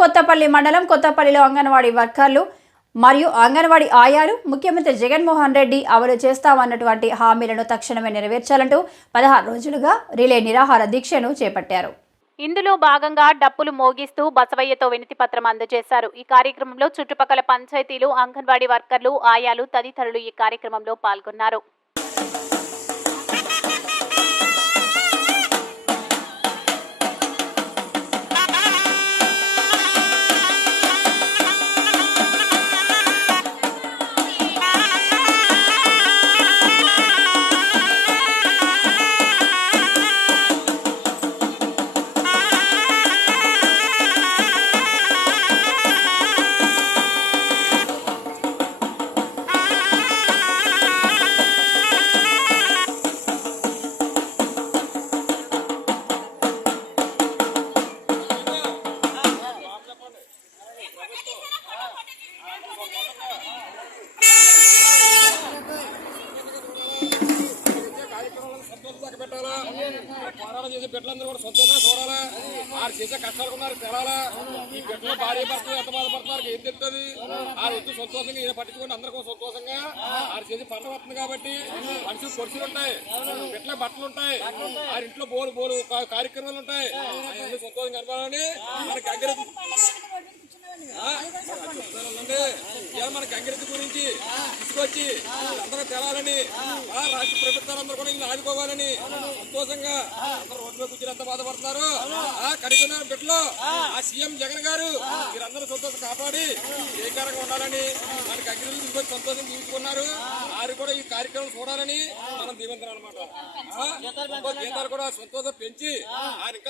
కొత్తపల్లి మండలం కొత్తపల్లిలో అంగన్వాడీ వర్కర్లు మరియు అంగన్వాడీ ఆయాలు ముఖ్యమంత్రి జగన్మోహన్ రెడ్డి అమలు చేస్తామన్నటువంటి హామీలను తక్షణమే నెరవేర్చాలంటూ 16 రోజులుగా రిలే నిరాహార దీక్షను చేపట్టారు. ఇందులో భాగంగా డప్పులు మోగిస్తూ బసవయ్యతో వినతి పత్రం అందజేశారు. ఈ కార్యక్రమంలో చుట్టుపక్కల పంచాయతీలు, అంగన్వాడీ వర్కర్లు, ఆయాలు తదితరులు ఈ కార్యక్రమంలో పాల్గొన్నారు. పోరాటం చేసే బిడ్డలందరూ కూడా సంతోషంగా చూడాలా, వారు చేసే కష్టాలు ఉన్నారు తెలాలా. ఈ బిడ్డలు భార్య భర్తలు ఎంత బాధపడుతున్నారు ఏం తెలుస్తుంది. వారు వద్దు సంతోషంగా ఏదో పట్టించుకోండి, అందరికీ సంతోషంగా వారు చేసి పంట వస్తుంది కాబట్టి మనుషులు పొడుచులు ఉంటాయి, బిడ్డల బట్టలు ఉంటాయి, వారి ఇంట్లో బోలు కార్యక్రమాలు ఉంటాయి. సంతోషంగా కనపాలని మనకి అగ్రతి మన గంగిరెద్దు గురించి తీసుకొచ్చి అందరూ తెలాలని, రాష్ట్ర ప్రభుత్వాలందరూ కూడా ఇలా ఆదుకోవాలని సంతోషంగా అందరూ రోడ్డు మీద కూర్చొని ఎంత బాధపడుతున్నారు. కడిగిన బిడ్డలో ఆ సీఎం జగన్ గారు మీరందరూ సంతోషం కాపాడి ఏకారంగా ఉండాలని మన గంగిరెద్దు తీసుకొచ్చి సంతోషం జీవించుకున్నారు. వారు కూడా ఈ కార్యక్రమం చూడాలని మనం దీవించాలన్నమాట. జీతాలు కూడా సంతోషం పెంచి